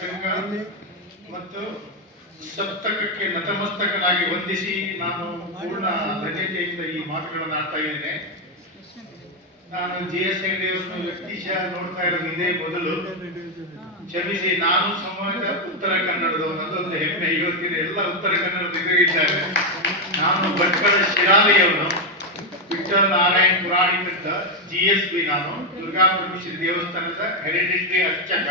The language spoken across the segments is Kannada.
ಸಂಘ ಮತ್ತು ಸಪ್ತಕಕ್ಕೆ ನತಮಸ್ತಕನಾಗಿ ವಂದಿಸಿ ನಾನು ಪೂರ್ಣ ಧನ್ಯತೆಯಿಂದ ಈ ಮಾತುಗಳನ್ನು ಆಡ್ತಾ ಇದ್ದೇನೆ. ನಾನು ಜಿ ಎಸ್ ಹೆಗ್ಡೆಯವರನ್ನು ವ್ಯಕ್ತಿಶಃ ನೋಡ್ತಾ ಇರೋದು ಇದೇ ಮೊದಲು. ಕ್ಷಮಿಸಿ, ನಾನು ಸಮಾಜ ಉತ್ತರ ಕನ್ನಡದವರು ಅದೊಂದು ಹೆಮ್ಮೆ. ಇವತ್ತಿನ ಎಲ್ಲ ಉತ್ತರ ಕನ್ನಡದ ಇದ್ದಾರೆ. ನಾನು Bhatkal ಶಿರಾಲಿಯವನು Vithal Narayan Puranika G S B ನಾನು ದುರ್ಗಾ ಪರಮೇಶ್ವರಿ ದೇವಸ್ಥಾನದ ಹೆರಿಟೇಜ್ ಅರ್ಚಕ.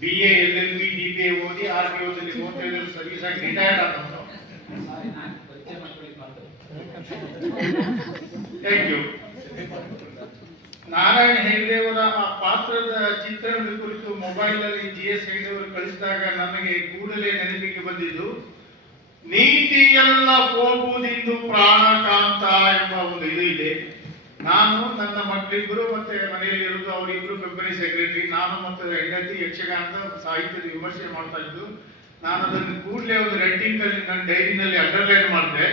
B A L L B D B A ಓದಿ ಆರ್ ಬಿ ಓದಲ್ಲಿ ಮೂವತ್ತೈದು ಸರ್ವಿಸ್ ಆಗಿ ರಿಟೈರ್ಡ್ ಆದವನು. ಥ್ಯಾಂಕ್ ಯು ನಾರಾಯಣ ಹೆಗ್ಡೆಯವರ ಆ ಪಾತ್ರದ ಚಿತ್ರಣದ ಕುರಿತು ಮೊಬೈಲಲ್ಲಿ ಜಿ ಎಸ್ ಹೆಗ್ಡೆಯವರು ಕಳಿಸಿದಾಗ ನನಗೆ ಕೂಡಲೇ ನೆನಪಿಗೆ ಬಂದಿದ್ದು ನೀತಿಯೆಲ್ಲ ಹೋಗುವುದಿಂದು ಪ್ರಾಣಕಾಂತ ಎಂಬ ಒಂದು ಇದು ಇದೆ. ನಾನು ನನ್ನ ಮಕ್ಕಳಿಬ್ಬರು ಮತ್ತೆ ಮನೆಯಲ್ಲಿ ಇರೋದು ಅವರಿಬ್ರು ಕಂಪನಿ ಸೆಕ್ರೆಟರಿ ನಾನು ಮತ್ತೆ ಹೆಂಡತಿ ಯಕ್ಷಗಾನದ ಸಾಹಿತ್ಯದ ವಿಮರ್ಶೆ ಮಾಡ್ತಾ ಇದ್ದು, ನಾನು ಅದನ್ನು ಕೂಡಲೇ ಒಂದು ರೆಡ್ಡಿಂಗ್ ಅಲ್ಲಿ ನನ್ನ ಡೈರಿನಲ್ಲಿ ಅಂಡರ್ಲೈನ್ ಮಾಡಿದೆ.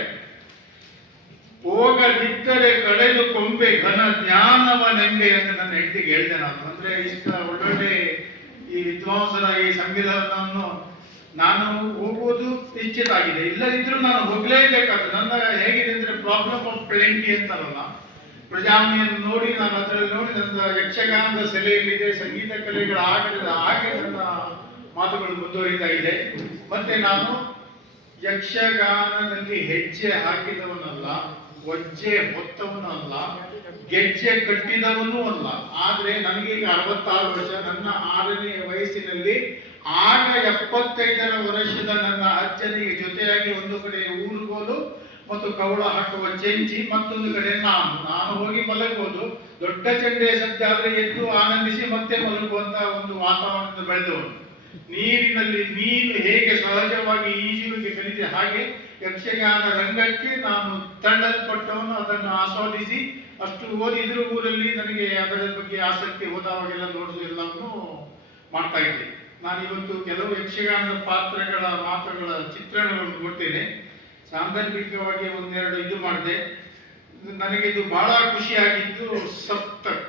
ಹೋಗದಿದ್ದರೆ ಕಳೆದು ಕೊಂಬೆ ಘನ ಜ್ಞಾನವನೆಂಬೆ ಅಂತ ನನ್ನ ಹೆಂಡತಿಗೆ ಹೇಳಿದೆ ನಾನು. ಅಂದ್ರೆ ಇಷ್ಟ ಒಳ್ಳೊಳ್ಳೆ ಈ ವಿದ್ವಾಂಸರ ಈ ಸಂವಿಧಾನವನ್ನು ನಾನು ಹೋಗುವುದು ನಿಶ್ಚಿತ ಆಗಿದೆ. ಇಲ್ಲದಿದ್ರೂ ನಾನು ಹೋಗ್ಲೇಬೇಕಾದ್ರೆ ನನ್ನ ಹೇಗಿದೆ ಅಂದ್ರೆ ಪ್ರಾಬ್ಲಮ್ ಆಫ್ ಪ್ಲೆಂಟಿ ಅಂತಾರಲ್ಲ. ಪ್ರಜಾಮಣಿಯನ್ನು ನೋಡಿ ನಾನು ಅದರಲ್ಲಿ ನೋಡಿ, ನನ್ನ ಯಕ್ಷಗಾನದ ಸೆಲೆಯಲ್ಲಿದೆ, ಸಂಗೀತ ಕಲೆಗಳ ಆಗಲಿದ ಹಾಗೆ ನನ್ನ ಮಾತುಗಳು ಮುಂದುವರಿತಾ ಇದೆ. ಮತ್ತೆ ನಾನು ಯಕ್ಷಗಾನದಲ್ಲಿ ಹೆಜ್ಜೆ ಹಾಕಿದವನಲ್ಲ, ಒಜ್ಜೆ ಹೊತ್ತವನಲ್ಲ, ಗೆಜ್ಜೆ ಕಟ್ಟಿದವನೂ ಅಲ್ಲ. ಆದ್ರೆ ನನಗೆ ಈಗ ಅರವತ್ತಾರು ವರ್ಷ, ನನ್ನ ಆರನೇ ವಯಸ್ಸಿನಲ್ಲಿ ಆಗ ಎಪ್ಪತ್ತೈದರ ವರ್ಷದ ನನ್ನ ಅಜ್ಜನಿಗೆ ಜೊತೆಯಾಗಿ ಒಂದು ಕಡೆ ಊರುಗೋಲು ಮತ್ತು ಕವಳ ಹಾಕುವ ಚೆಂಚಿ ಮತ್ತೊಂದು ಕಡೆ ನಾನು. ನಾನು ಹೋಗಿ ಮಲಗುವುದು. ದೊಡ್ಡ ಚಂಡೆ ಸದ್ಯ ಆದರೆ ಎದ್ದು ಆನಂದಿಸಿ ಮತ್ತೆ ಮಲಗುವಂತ ಒಂದು ವಾತಾವರಣದ ಬೆಳೆದವನು. ನೀರಿನಲ್ಲಿ ನೀರು ಹೇಗೆ ಸಹಜವಾಗಿ ಈಜುವಿಕೆ ಕಲಿತೆ ಹಾಗೆ ಯಕ್ಷಗಾನ ರಂಗಕ್ಕೆ ನಾನು ತಳ್ಳಲ್ಪಟ್ಟವನು. ಅದನ್ನು ಆಸ್ವಾದಿಸಿ ಅಷ್ಟು ಓದಿದ್ರು ಊರಲ್ಲಿ ನನಗೆ ಅದರ ಬಗ್ಗೆ ಆಸಕ್ತಿ ಹೋದವಾಗೆಲ್ಲ ನೋಡಿದ್ರು ಎಲ್ಲವನ್ನು ಮಾಡ್ತಾ ಇದ್ದೆ. ನಾನು ಇವತ್ತು ಕೆಲವು ಯಕ್ಷಗಾನದ ಪಾತ್ರಗಳ ಮಾತುಗಳ ಚಿತ್ರಣಗಳನ್ನು ಕೊಡ್ತೇನೆ ಸಾಂದರ್ಭಿಕವಾಗಿ ಒಂದೆರಡು ಇದು ಮಾಡಿದೆ. ನನಗೆ ಇದು ಬಹಳ ಖುಷಿಯಾಗಿದ್ದು ಸಪ್ತಕ.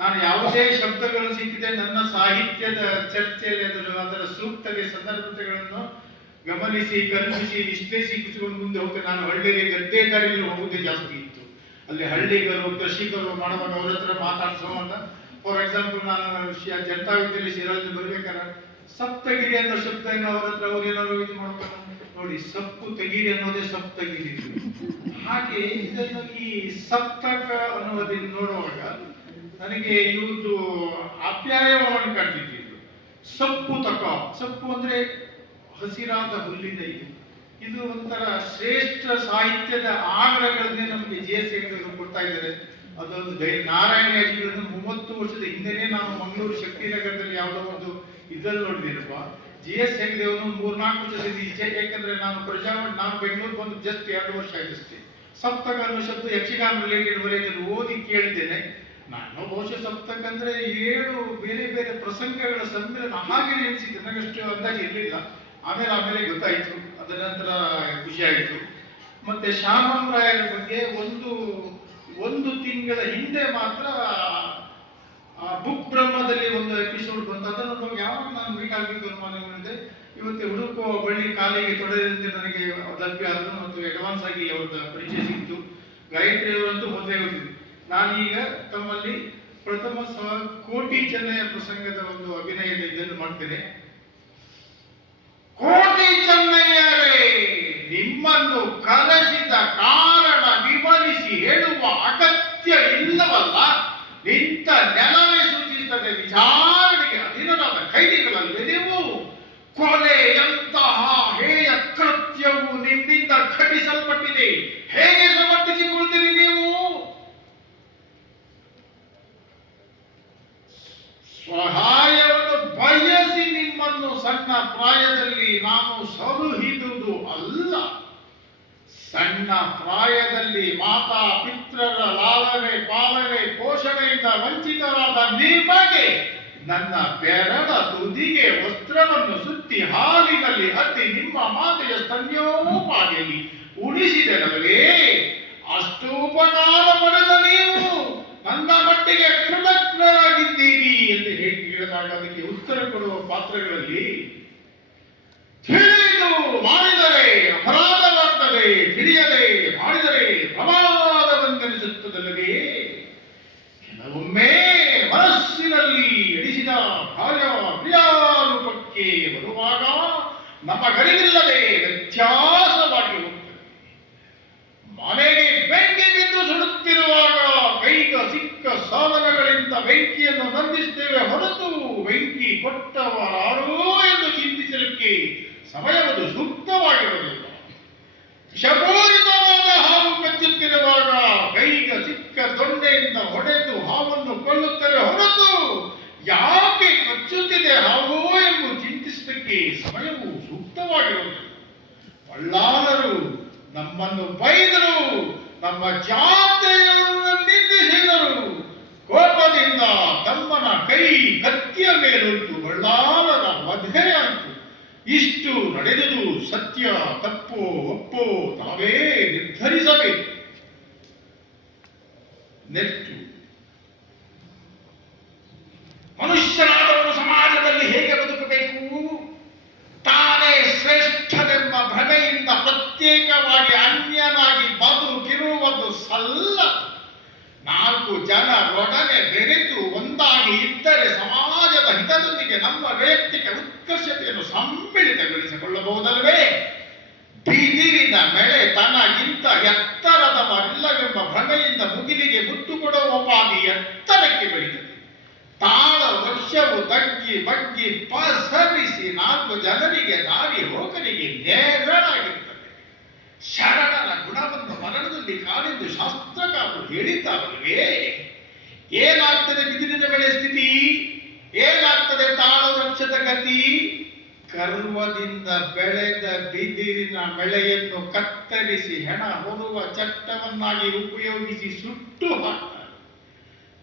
ನಾನು ಯಾವುದೇ ಶಬ್ದಗಳು ಸಿಕ್ಕಿದೆ, ನನ್ನ ಸಾಹಿತ್ಯದ ಚರ್ಚೆಯಲ್ಲಿ ಅದರ ಅದರ ಸೂಕ್ತತೆ ಸಂದರ್ಭತೆಗಳನ್ನು ಗಮನಿಸಿ, ಕಲ್ಪಿಸಿ ವಿಶ್ಲೇಷಿಸಿಕೊಂಡು ಮುಂದೆ ಹೋಗ್ತೇನೆ. ನಾನು ಹಳ್ಳಿಗೆ ಗದ್ದೆ ದಾರಿಯಲ್ಲಿ ಹೋಗುವುದೇ ಜಾಸ್ತಿ ಇತ್ತು. ಅಲ್ಲಿ ಹಳ್ಳಿಗರು, ಕೃಷಿಕರು ಮಾಡುವಾಗ ಅವರ ಹತ್ರ ಮಾತಾಡ್ಸೋವಾಗ ಫಾರ್ ಎಕ್ಸಾಂಪಲ್ ನಾನು ಜನತಾ ವಿದ್ಯಾಲಯ ಶಿರಾಜ್ ಬರ್ಬೇಕಾದ್ರೆ, ಸಪ್ತಗಿರಿ ಅನ್ನೋ ಶಬ್ದ ಅವರ ಹತ್ರ ಅವ್ರು ಏನಾದ್ರು ಇದು ಮಾಡ್ಕೊಂಡು ನೋಡಿ, ಸಪ್ಪು ತೆಗೀರಿ ಅನ್ನೋದೇ ಸಪ್ತಗಿರಿ ಹಾಗೆ ಇದನ್ನು ಈ ಸಪ್ತಕ ಅನ್ನೋದನ್ನು ನೋಡುವಾಗ ನನಗೆ ಇವ್ರದ್ದು ಅಪ್ಯಾಯವನ್ನು ಕಂಡಿದ್ದು. ಸಪ್ಪು ತಕ. ಸಪ್ಪು ಅಂದ್ರೆ ಹಸಿರಾದ ಹುಲ್ಲಿನ ಇದು. ಇದು ಒಂಥರ ಶ್ರೇಷ್ಠ ಸಾಹಿತ್ಯದ ಆಗರಗಳನ್ನೇ ನಮಗೆ ಜಿ ಎಸ್ ಕೊಡ್ತಾ ಇದ್ದಾರೆ. ಅದೊಂದು ದೈ ನಾರಾಯಣ ಮೂವತ್ತು ವರ್ಷದ ಹಿಂದೆನೇ ನಾನು ಮಂಗಳೂರು ಶಕ್ತಿನಗರದಲ್ಲಿ ಯಾವುದೋ ಒಂದು ಇದ್ರಲ್ಲಿ ನೋಡಿದ್ದೀನಪ್ಪ ಜಿ ಎಸ್ ನಾಲ್ಕು ಮೂರ್ನಾಲ್ಕು ವರ್ಷದ ಈಚೆ. ಯಾಕಂದ್ರೆ ನಾನು ಪ್ರಜಾವಾಣಿ ನಾನು ಬೆಂಗಳೂರು ಬಂದು ಜಸ್ಟ್ ಎರಡು ವರ್ಷ ಆಯ್ತು ಅಷ್ಟೇ. ಸಪ್ತಕ ಅನ್ನೋ ಶಬ್ದ ಯಕ್ಷಗಾನ ರಿಲೇಟೆಡ್ ವರೆಗೆ ಓದಿ ಕೇಳಿದ್ದೇನೆ. ನಾನು ಬಹುಶಃ ಸಪ್ತಕ ಅಂದ್ರೆ ಏಳು ಬೇರೆ ಬೇರೆ ಪ್ರಸಂಗಗಳ ಸಮ್ಮಿಲನ ಹಾಗೆ ನೆನೆಸಿದ್ದೆ ನನಗಷ್ಟು ಅಂದಾಜು ಇರಲಿಲ್ಲ. ಆಮೇಲೆ ಆಮೇಲೆ ಗೊತ್ತಾಯಿತು. ಅದರ ನಂತರ ಖುಷಿ ಆಯಿತು. ಮತ್ತೆ ರಾಯರ ಬಗ್ಗೆ ಒಂದು ಒಂದು ತಿಂಗಳ ಹಿಂದೆ ಮಾತ್ರ ಬುಕ್ ಬ್ರಹ್ಮದಲ್ಲಿ ಒಂದು ಎಪಿಸೋಡ್ ಬಂತು ಅದನ್ನು ನಾವು ಯಾವಾಗ ನಾನು ಮೀಟ್ ಆಗಬೇಕು ಅನುಮಾನ ಮಾಡಿದೆ ಇವತ್ತು ಹುಡುಕುವ ಬಳ್ಳಿ ಕಾಲಿಗೆ ತೊಡೆದಂತೆ ನನಗೆ ಲಭ್ಯ ಆದರು ಮತ್ತು ಅಡ್ವಾನ್ಸ್ ಆಗಿ ಅವ್ರದ್ದು ಪರಿಚಯ ಸಿಕ್ತು ಗಾಯತ್ರಿ ಅವರಂತೂ ಮೊದಲೇ ಗೊತ್ತಿದೆ ನಾನೀಗ ತಮ್ಮಲ್ಲಿ ಪ್ರಥಮ ಸ ಕೋಟಿ ಚೆನ್ನಯ ಪ್ರಸಂಗದ ಒಂದು ಅಭಿನಯದ ಇದನ್ನು ಮಾಡ್ತೇನೆ. ಕೋಟಿ ಚೆನ್ನಯ್ಯರೇ, ನಿಮ್ಮನ್ನು ಕರೆಸಿದ ಕಾರಣ ವಿವರಿಸಿ ಹೇಳುವ ಅಗತ್ಯ ಇಲ್ಲವಲ್ಲ ನಿಂತ ನೆಲವೇ ಸೂಚಿಸುತ್ತದೆ. ವಿಚಾರಣೆಗೆ ನೀವು ಕೊಲೆಯಂತಹ ಹೇಯ ಕೃತ್ಯವು ನಿಮ್ಮಿಂದ ಘಟಿಸಲ್ಪಟ್ಟಿದೆ. ಹೇಗೆ ಸಮರ್ಥಿಸಿಕೊಳ್ತೀರಿ ನೀವು? ಸಹಾಯವನ್ನು ಬಯಸಿ ನಿಮ್ಮನ್ನು ಸಣ್ಣ ಪ್ರಾಯದಲ್ಲಿ ನಾನು ಸಲುಹಿದುದು ಅಲ್ಲ. ಸಣ್ಣ ಪ್ರಾಯದಲ್ಲಿ ಮಾತಾ ಪಿತ್ರರ ಲಾಲನೆ ಪಾಲನೆ ಪೋಷಣೆಯಿಂದ ವಂಚಿತರಾದ ನಿಮಗೆ ನನ್ನ ಬೆರಳ ತುದಿಗೆ ವಸ್ತ್ರವನ್ನು ಸುತ್ತಿ ಹಾಲಿನಲ್ಲಿ ಹತ್ತಿ ನಿಮ್ಮ ಮಾತೆಯ ಸ್ತನ್ಯೋಪಾದಿಯಲ್ಲಿ ಉಳಿಸಿದರವೇ ಅಷ್ಟು ಉಪಕಾರ ಪಡೆದ ನೀವು ನನ್ನ ಮಟ್ಟಿಗೆ ಕೃತಜ್ಞರಾಗಿದ್ದೀರಿ ಎಂದು ಹೇಳಿ ಹೇಳಿದಾಗ ಅದಕ್ಕೆ ಉತ್ತರ ಕೊಡುವ ಪಾತ್ರ ಬೆಂಕಿಯನ್ನು ಬಂಧಿಸುತ್ತೇವೆ ಹೊರತು ಬೆಂಕಿ ಕೊಟ್ಟವರಾರೋ ಎಂದು ಚಿಂತಿಸಲಿಕ್ಕೆ ಸಮಯವನ್ನು ಸೂಕ್ತವಾಗಿರುವುದಿಲ್ಲ. ಶಪೋರಿತವಾದ ಹಾವು ಕಚ್ಚುತ್ತಿರುವಾಗ ಕೈಗ ಸಿಕ್ಕ ದೊಡ್ಡೆಯಿಂದ ಹೊಡೆದು ಹಾವನ್ನು ಕೊಲ್ಲುತ್ತೇವೆ. ಹೊರತು ಯಾಕೆ ಕಚ್ಚುತ್ತಿದೆ ಹಾವು ಎಂದು ಚಿಂತಿಸಲಿಕ್ಕೆ ಸಮಯವು ಸೂಕ್ತವಾಗಿರುವುದಿಲ್ಲ. ಬಳ್ಳಾರರು ನಮ್ಮನ್ನು ಬೈದರು. ನಮ್ಮ ನಿಂದಿಸಿದರು ಕೋಪದಿಂದ ತಮ್ಮನ ಕೈ ಕತ್ತಿಯ ಮೇಲುಂಟು ಮಧ್ಯೆ ಅಂತು ಇಷ್ಟು ನಡೆದುದು ಸತ್ಯ, ತಪ್ಪೋ, ಒಪ್ಪೋ ತಾವೇ ನಿರ್ಧರಿಸಬೇಕು. ನೆಕ್ಸ್ಟ್ ಮನುಷ್ಯನಾದವನು ಸಮಾಜದಲ್ಲಿ ಹೇಗೆ ಬದುಕಬೇಕು? ತಾನೇ ಶ್ರೇಷ್ಠವೆಂಬ ಭ್ರಮೆಯಿಂದ ಪ್ರತ್ಯೇಕವಾಗಿ ಅನ್ಯನಾಗಿ ಬದುಕಿರುವುದು ಸಲ್ಲ. ನಾಲ್ಕು ಜನರೊಡನೆ ಬೆರೆತು ಒಂದಾಗಿ ಇದ್ದರೆ ಸಮಾಜದ ಹಿತದೊಂದಿಗೆ ನಮ್ಮ ವೈಯಕ್ತಿಕ ಉತ್ಕರ್ಷತೆಯನ್ನು ಸಮ್ಮಿಳಿತಗೊಳಿಸಿಕೊಳ್ಳಬಹುದಲ್ವೇ ಬಿದಿರಿನ ಮೆಳೆ ತನಗಿಂತ ಎತ್ತರದವರಿಲ್ಲವೆಂಬ ಭ್ರಮೆಯಿಂದ ಮುಗಿಲಿಗೆ ಮುತ್ತು ಕೊಡುವ ಉಪಾಧಿ ಎತ್ತರಕ್ಕೆ ಬೆಳೆಯುತ್ತದೆ ತಾಳ ವರ್ಷವು ತಗ್ಗಿ ಬಗ್ಗಿ ಪಸರಿಸಿ ನಾಲ್ಕು ಜನರಿಗೆ ದಾರಿ ಹೋಗಲಿಗೆ ನೇರಳಾಗಿರುತ್ತದೆ. ಗುಣವನ್ನು ಮರಣದಲ್ಲಿ ಕಾಣೆಂದು ಶಾಸ್ತ್ರಕಾರರು ಹೇಳಿದ್ದಾರಲ್ವೇ ಏನಾಗ್ತದೆ ಬಿದಿರಿನ ಬೆಳೆ ಸ್ಥಿತಿ? ಏನಾಗ್ತದೆ ತಾಳ ವೃಕ್ಷದ ಗತಿ? ಕರ್ವದಿಂದ ಬೆಳೆದ ಬಿದಿರಿನ ಬೆಳೆಯನ್ನು ಕತ್ತರಿಸಿ ಹೆಣ ಹೊರುವ ಚಟ್ಟವನ್ನಾಗಿ ಉಪಯೋಗಿಸಿ ಸುಟ್ಟು ಹಾಕ್ತಾರೆ.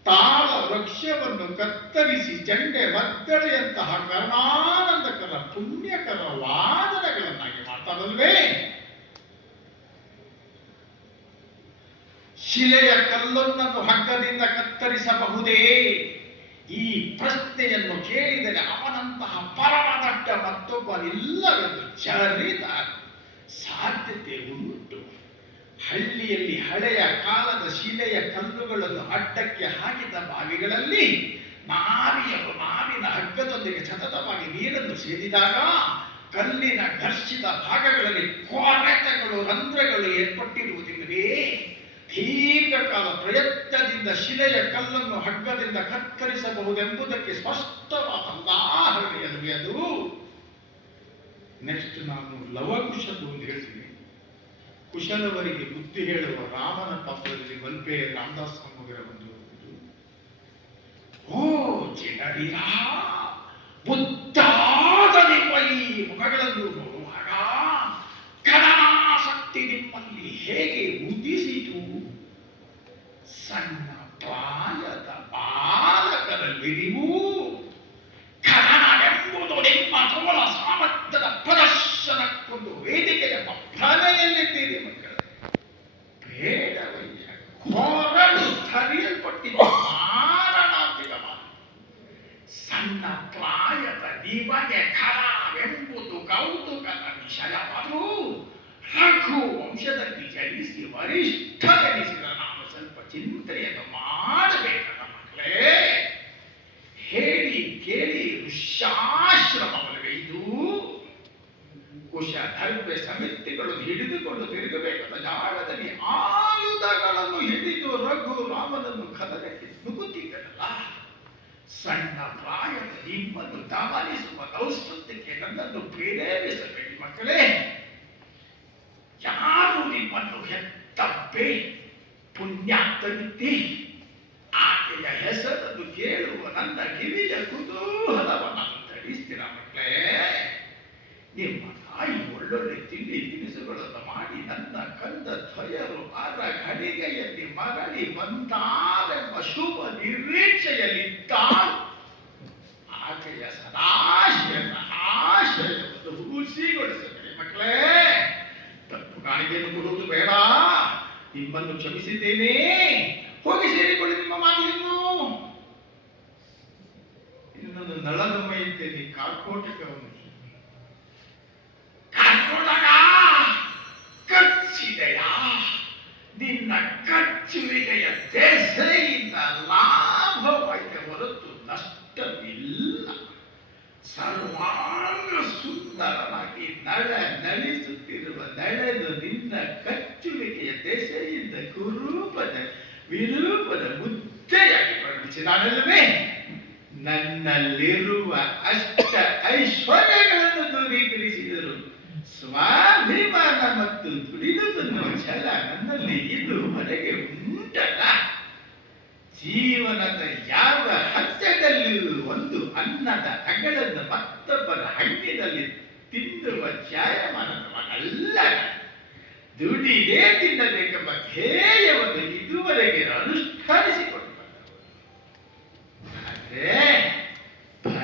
ತಾಳ ವೃಕ್ಷವನ್ನು ಕತ್ತರಿಸಿ ಚಂಡೆ, ಮದ್ದಳೆಯಂತಹ ಕರುಣಾನಂದಕರ ಪುಣ್ಯಕರ ಶಿಲೆಯ ಕಲ್ಲೊಂದನ್ನು ಹಗ್ಗದಿಂದ ಕತ್ತರಿಸಬಹುದೇ? ಈ ಪ್ರಶ್ನೆಯನ್ನು ಕೇಳಿದರೆ ಅವನಂತಹ ಪರಮದಡ್ಡ ಮತ್ತೊಬ್ಬನಿಲ್ಲವೆಂದು ಚರಿತ ಸಾಧ್ಯತೆ ಉಂಟು. ಹಳ್ಳಿಯಲ್ಲಿ ಹಳೆಯ ಕಾಲದ ಶಿಲೆಯ ಕಲ್ಲುಗಳನ್ನು ಅಡ್ಡಕ್ಕೆ ಹಾಕಿದ ಬಾವಿಗಳಲ್ಲಿ ನಾವಿಯ ನಾವಿನ ಹಗ್ಗದೊಂದಿಗೆ ಸತತವಾಗಿ ನೀರನ್ನು ಸೇದಿದಾಗ ಕಲ್ಲಿನ ಘರ್ಷಿತ ಭಾಗಗಳಲ್ಲಿ ಕೊರೆತಗಳು, ರಂಧ್ರಗಳು ಏರ್ಪಟ್ಟಿರುವುದಿಲ್ಲವೇ? ದೀರ್ಘಕಾಲ ಪ್ರಯತ್ನದಿಂದ ಶಿಲೆಯ ಕಲ್ಲನ್ನು ಹಗ್ಗದಿಂದ ಕತ್ತರಿಸಬಹುದೆಂಬುದಕ್ಕೆ ಸ್ಪಷ್ಟವಾದ ಅದು ನೆಕ್ಸ್ಟ್ ನಾನು ಲವಕುಶದ್ದು ಒಂದು ಹೇಳ್ತೀನಿ ಕುಶಲವರಿಗೆ ಬುದ್ಧಿ ಹೇಳುವ ರಾಮನ ಪಾತ್ರದಲ್ಲಿ ಬಲ್ಪೆ ರಾಮದಾಸ್ ಸ್ವಾಮಿಗಳ ಒಂದು. ಓ ಬುದ್ಧಾದ ನಿಮ್ಮ ಈ ಮುಖಗಳನ್ನು ನೋಡುವಾಗ ಕಲಾಸಕ್ತಿ ನಿಮ್ಮಲ್ಲಿ ಹೇಗೆ ಸಣ್ಣ ಪ್ರಾಯದ ಬಾಲಕರಲ್ಲಿ ನೀವು ಕನ್ನಡವೆಂಬುದು ನಿಮ್ಮ ತೋಳ ಸಾಮರ್ಥ್ಯದ ಪ್ರದರ್ಶನಕ್ಕೊಂದು ವೇದಿಕೆಯ ಎಂಬ ಕದಗಟ್ಟಿ ನುಗ್ಗುತ್ತಿದ್ದನಲ್ಲ. ಸಣ್ಣ ಪ್ರಾಯದ ನಿಮ್ಮನ್ನು ಗಮನಿಸುವ ದೌಷ್ಟ್ಯಕ್ಕೆ ನನ್ನನ್ನು ಪ್ರೇರೇಪಿಸಬೇಡಿ ಮಕ್ಕಳೇ. ಯಾರು ನಿಮ್ಮನ್ನು ಹೆತ್ತಪ್ಪೆ ಪುಣ್ಯ ತಗಿತಿ ಆಕೆಯ ಹೆಸರನ್ನು ಕೇಳುವ ನನ್ನ ಕಿವಿಯ ಕುತೂಹಲವನ್ನು ತಡಿಸ್ತೀರ ಮಕ್ಕಳೇ? ನಿಮ್ಮ ತಾಯಿ ಒಳ್ಳೊಳ್ಳೆ ತಿಂಡಿ ತಿನಿಸುಗಳನ್ನು ಮಾಡಿ ನನ್ನ ಕಂದ ಧ್ವಯರು ಅದರ ಘಡಿಗೆಯಲ್ಲಿ ಮರಳಿ ಬಂದಾರೆಂಬ ಶುಭ ನಿರೀಕ್ಷೆಯಲ್ಲಿದ್ದಾಳು. ಆಕೆಯ ಸದಾಶಯದ ಆಶಯವನ್ನು ಹುಸಿಗೊಳಿಸಬೇಡಿ ಮಕ್ಕಳೇ, ತಪ್ಪು ಕಾಣಿಕೆಯನ್ನು ಕೊಡುವುದು ಬೇಡ. ನಿಮ್ಮನ್ನು ಕ್ಷಮಿಸಿದ್ದೇನೆ. ಹೋಗಿ ಸೇರಿಕೊಳ್ಳಿ ನಿಮ್ಮ ಮಾತಿಯನ್ನು. ಇನ್ನೊಂದು ನಳದ ಮೈಯಲ್ಲಿ ಕಾರ್ಕೋಟಕವನ್ನು ನಿನ್ನ ಕಚ್ಚುವಿಕೆಯ ದೆಸೆಯಿಂದ ಕುರೂಪದ ವಿರೂಪದ ಮುದ್ದೆಯಾಗಿ ಪರಿಣಿಸಿದಾನಲ್ಲವೇ ನನ್ನಲ್ಲಿರುವ ಅಷ್ಟ ಐಶ್ವರ್ಯಗಳನ್ನು ದೂರೀಕರಿಸಿದರು. ಸ್ವಾಭಿಮಾನ ಮತ್ತು ದುಡಿದು ತಿನ್ನುವ ಛಲ ನನ್ನಲ್ಲಿ ಇದುವರೆಗೆ ಉಂಟಲ್ಲ. ಜೀವನದ ಯಾವ ಹಂತದಲ್ಲಿಯೂ ಒಂದು ಅನ್ನದ ಅಗಳನ್ನು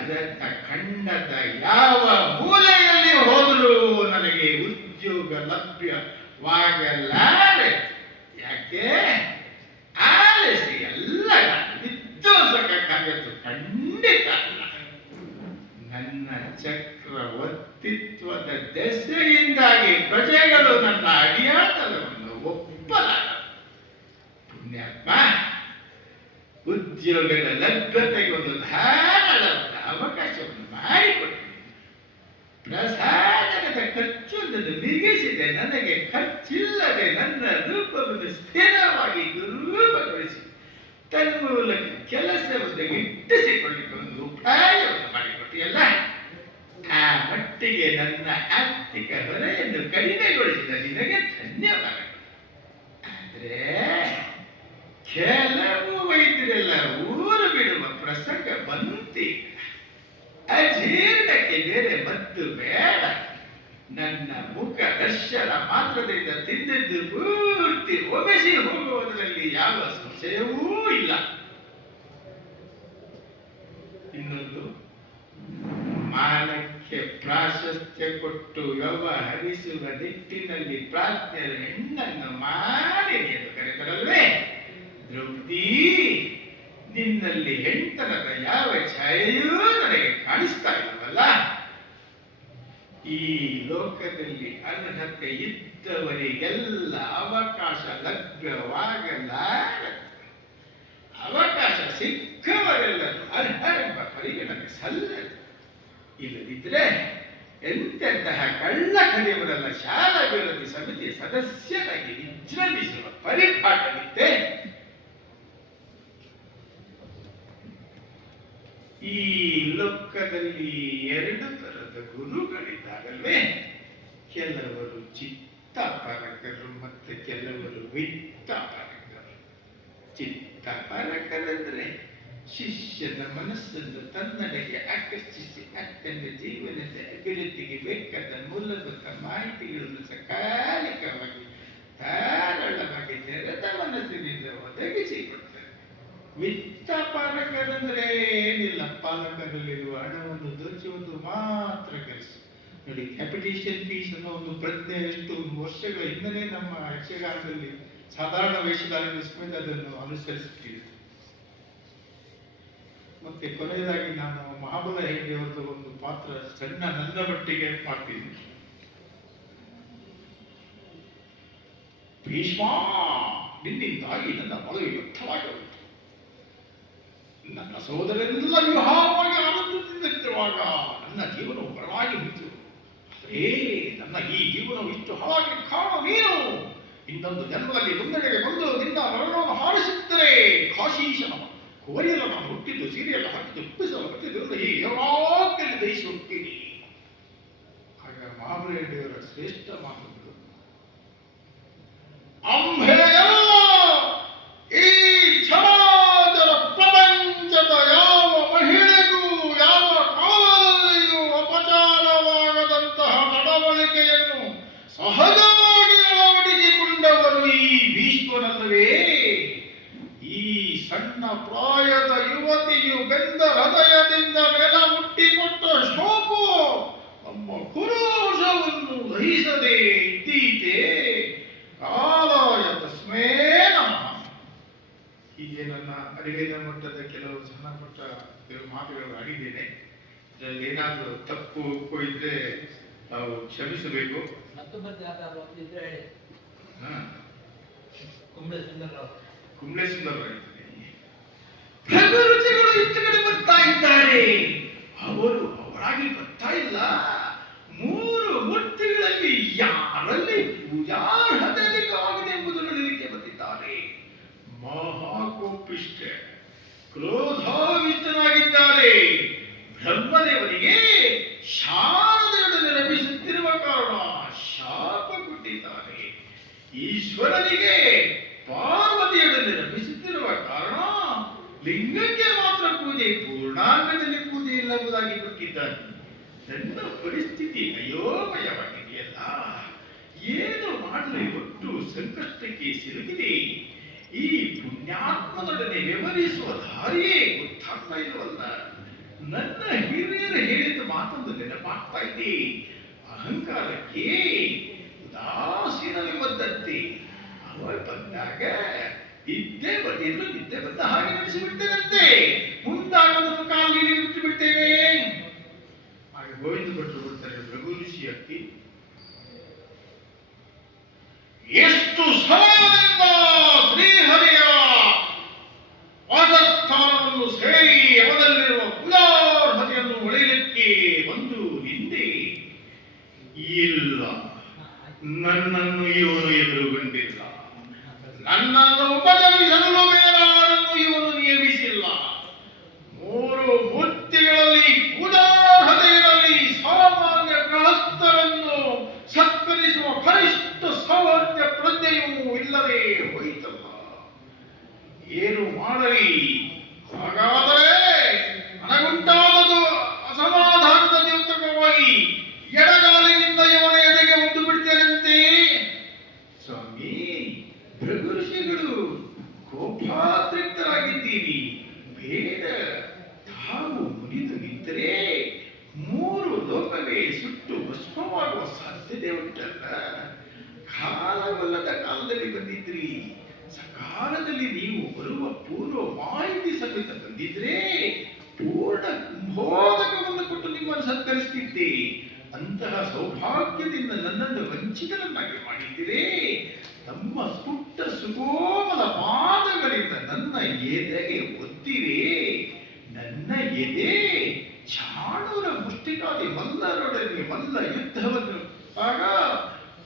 ಭರತ ಖಂಡದ ಯಾವ ಮೂಲೆಯಲ್ಲಿ ಹೋದರೂ ನನಗೆ ಉದ್ಯೋಗ ಲಭ್ಯವಾಗಲಾರೆ ನನಗೆ ಖರ್ಚಿಲ್ಲದೆ ನನ್ನ ರೂಪವನ್ನು ಸ್ಥಿರವಾಗಿ ದುರೂಪಗೊಳಿಸಿ ತನ್ಮೂಲಕ ಕೆಲಸವನ್ನು ಸಂಶಯವೂ ಇಲ್ಲ. ಇನ್ನೊಂದು, ಮಾನಕ್ಕೆ ಪ್ರಾಶಸ್ತ್ಯ ಕೊಟ್ಟು ವ್ಯವಹರಿಸುವ ನಿಟ್ಟಿನಲ್ಲಿ ಪ್ರಾಜ್ಞರ ಹೆಣ್ಣನ್ನು ಮಾಡಿ ಎಂದು ಕರೆದರಲ್ವೇ ದ್ರೌಪದಿ, ನಿನ್ನಲ್ಲಿ ಹೆಂಡತನದ ಯಾವ ಛಾಯೆಯೂ ನನಗೆ ಕಾಣಿಸ್ತಾ ಇಲ್ಲವಲ್ಲ? ಈ ಲೋಕದಲ್ಲಿ ಅರ್ಹತೆ ಇದ್ದವರಿಗೆಲ್ಲ ಅವಕಾಶ ಲಭ್ಯವಾಗಲಾರ ಅವಕಾಶ ಸಿಕ್ಕವರೆಲ್ಲರೂ ಅರ್ಹರೆಂಬ ಪರಿಗಣನೆ ಸಲ್ಲದು. ಇಲ್ಲದಿದ್ರೆ ಎಂತೆಂತಹ ಕಳ್ಳ ಕಲಿಯವರೆಲ್ಲ ಶಾಲಾ ಅಭಿವೃದ್ಧಿ ಸಮಿತಿ ಸದಸ್ಯರಾಗಿ ವಿಜೃಂಭಿಸುವ ಪರಿಪಾಠವಿದ್ದೆ ಈ ಲೋಕದಲ್ಲಿ ಎರಡು ತರದ ಗುರುಗಳಿದ್ದಾಗಲೇ ಕೆಲವರು ಚಿತ್ತಪರಕರು ಮತ್ತೆ ಕೆಲವರು ವಿತ್ತಪರಕರು ಚಿತ್ತಪರಕರೆಂದರೆ ಶಿಷ್ಯನ ಮನಸ್ಸನ್ನು ತನ್ನಡೆಗೆ ಆಕರ್ಷಿಸಿ ಅತ್ಯಂತ ಜೀವನದ ಅಭಿವೃದ್ಧಿಗೆ ಬೇಕಾದ ಮೂಲಭೂತ ಮಾಹಿತಿಗಳನ್ನು ಸಕಾಲಿಕವಾಗಿ ಧಾರಾಳವಾಗಿ ತೆರೆದ ಮನಸ್ಸಿನಿಂದ ಒದಗಿಸಿಕೊಡ್ತಾರೆ ವಿತ್ತ ಪಾಲಕರಂದ್ರೆ ಏನಿಲ್ಲ, ಪಾಲಕರಲ್ಲಿರುವ ಹಣವನ್ನು ದೋಚುವುದು ಮಾತ್ರ ಕೆಲಸ. ನೋಡಿ ಕ್ಯಾಪಿಟೇಷನ್ ಫೀಸ್ ಅನ್ನೋ ಒಂದು ಪ್ರಜ್ಞೆ ಎಷ್ಟು ವರ್ಷಗಳ ಹಿಂದನೇ ನಮ್ಮ ಯಕ್ಷಗಾನದಲ್ಲಿ ಸಾಧಾರಣ ವೇಷಧಾರಿಗಳು ಸಮೇತ ಅದನ್ನು ಅನುಸರಿಸುತ್ತೀರಿ. ಮತ್ತೆ ಕೊನೆಯದಾಗಿ ನಾನು ಮಹಾಬಲ ಹೆಗ್ಡೆಯವರದ್ದು ಒಂದು ಪಾತ್ರ ಸಣ್ಣ ನನ್ನ ಮಟ್ಟಿಗೆ ಮಾಡ್ತೀನಿ. ಭೀಷ್ಮ, ನಿನ್ನಿಂದಾಗಿ ನನ್ನ ಬಲವು ವ್ಯರ್ಥವಾಗಿ ಹೋಯಿತು ನನ್ನ ಸಹೋದರರೆಲ್ಲ ವಿವಾಹವಾಗಿ ಆನಂದಿಸುತ್ತಿರುವಾಗ ನನ್ನ ಜೀವನವು ಬರವಾಗಿ ಹೋಯಿತು ಅದೇ ನನ್ನ ಈ ಜೀವನವು ಇಷ್ಟು ಹಾಳಾಗಿ ಕಾರಣ ನೀನು ಇನ್ನೊಂದು ಜನ್ಮದಲ್ಲಿ ಮುಂದಡೆಗೆ ಬಂದು ನಿನ್ನ ಮರಣವನ್ನು ಹಾರಿಸುತ್ತರೆ ಕಾಶೀಶನ ಕೋರಿಯಲ್ಲ ನಾನು ಹುಟ್ಟಿದ್ದು, ಸೀರೆಯಲ್ಲ ಹಾಕಿದ್ದು, ಉಪ್ಪಿಸಲು ಹುಟ್ಟಿದ್ದು ಈ ಯಾವಾಗಲೂ ದಯಿಸಿ ಹೋಗ್ತೀನಿ ಆಗ ಮಹಾಬಲೇಶ್ವರ ಶ್ರೇಷ್ಠ ಮಾತುಗಳು. ಅಂಬೆಯ ಈ ಚರಾಚರ ಪ್ರಪಂಚದ ಯಾವ ಮಹಿಳೆಗೂ ಯಾವ ಕಾಲದಲ್ಲಿಯೂ ಅಪಚಾರವಾಗದಂತಹ ನಡವಳಿಕೆಯನ್ನು ಸಹಜವಾಗಿ ಅಳವಡಿಸಿಕೊಂಡವನು ಈ ಭೀಷ್ಮನಲ್ಲವೇ? ಈ ಸಣ್ಣ ಪ್ರಾಯದ ಯುವತಿಯು ಬೆಂದ ಹೃದಯದಿಂದ ನೆಲ ಮುಟ್ಟಿಕೊಟ್ಟ ಶೋಕು ನಮ್ಮ ಕುರೋಷವನ್ನು ವಹಿಸದೆ ಇದ್ದೀತೆ? ಕಾಲಾಯ ತಸ್ಮೇ ಹೀಗೆ ನನ್ನ ಅರಿವಿನ ಮಟ್ಟದ ಕೆಲವು ಸಣ್ಣಪುಟ್ಟ ಕೆಲವು ಮಾತುಗಳು ಆಡಿದ್ದೇನೆ ಏನಾದರೂ ತಪ್ಪು ಇದ್ರೆ ನಾವು ಕ್ಷಮಿಸಬೇಕು. ಹತ್ತೊಂಬತ್ತು ಯಾವ್ದಾದ್ರು ಒಂದು ಇದ್ರೆ ಸಂಕಷ್ಟಕ್ಕೆ ಸಿಲುಕಿದೆ ಈ ಪುಣ್ಯಾತ್ಮದೊಡನೆ ವ್ಯವಹರಿಸುವ ದಾರಿಯೇ ಗೊತ್ತಾಗ್ತಾ ಇಲ್ಲವಲ್ಲ ನನ್ನ ಹಿರಿಯರು ಹೇಳಿದ ಮಾತೊಂದು ನೆನಪಾಗ್ತಾ ಇದೆ. ಅಹಂಕಾರಕ್ಕೆ ಉದಾಸೀನವೆಂಬಂತೆ ಅವಳು ಬಂದಾಗ ಇದ್ದೇ ಬದಿಯಲ್ಲೂ ನಿದ್ದೆ ಬಂದ ಹಾಗೆ ನಡೆಸಿಬಿಡ್ತೇನಂತೆ ಮುಂದಾಗೋದನ್ನು ಕಾಲಿಗೆ ಬಿಟ್ಟು ಬಿಡ್ತೇವೆ. ಹಾಗೆ ಗೋವಿಂದ ಭಟ್ರು ಬರ್ತಾರೆ ರಘು ಋಷಿ ಎಷ್ಟು ಸಮಾನದಿಂದ ಶ್ರೀಹರಿಯ ಸುಗೋಮಲ ಪಾದಗಳಿಂದ ನನ್ನ ಎದೆಗೆ ಒತ್ತಿವೆ, ನನ್ನ ಎದೆ ಚಾಣೂರ ಮುಷ್ಟಿಕಾದಿ ಮಲ್ಲರೊಡನೆ ಮಲ್ಲ ಯುದ್ಧವನ್ನು ಆಗ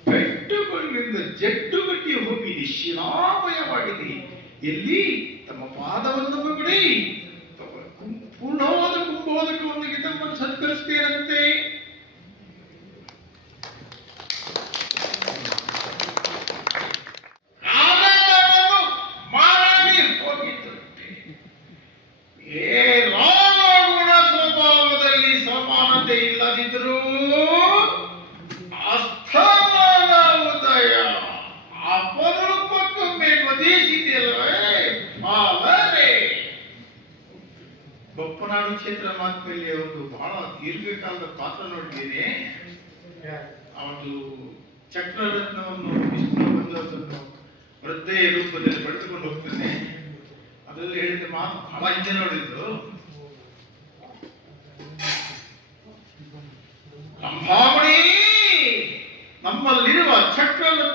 ಪೆಟ್ಟುಗಳಿಂದ ಜಡ್ಡುಗಟ್ಟಿ ಹೋಗಿ ಶಿಲಾಮಯವಾಗಿದೆ ಎಲ್ಲಿ? ತಮ್ಮ ಪಾದವನ್ನು ಬಿಡಿ ಮಾತಿನಲ್ಲಿ ಒಂದು ಬಹಳ ದೀರ್ಘಕಾಲದ ಪಾತ್ರ ನೋಡಿದ್ದೇನೆ. ಅವನು ಚಕ್ರರತ್ನವನ್ನು ವಿಷ್ಣು ಬಂದವರನ್ನು ವೃದ್ಧೆಯ ರೂಪದಲ್ಲಿ ಪಡೆದುಕೊಂಡು ಹೋಗ್ತಾನೆ. ಅದರಲ್ಲಿ ಹೇಳಿದ ಮಾತು ಬಹಳ ಹಿಂದೆ ನೋಡಿದ್ದು. ಲಂಬಾಮಣಿ, ನಮ್ಮಲ್ಲಿರುವ ಚಕ್ರರತ್ನವನ್ನು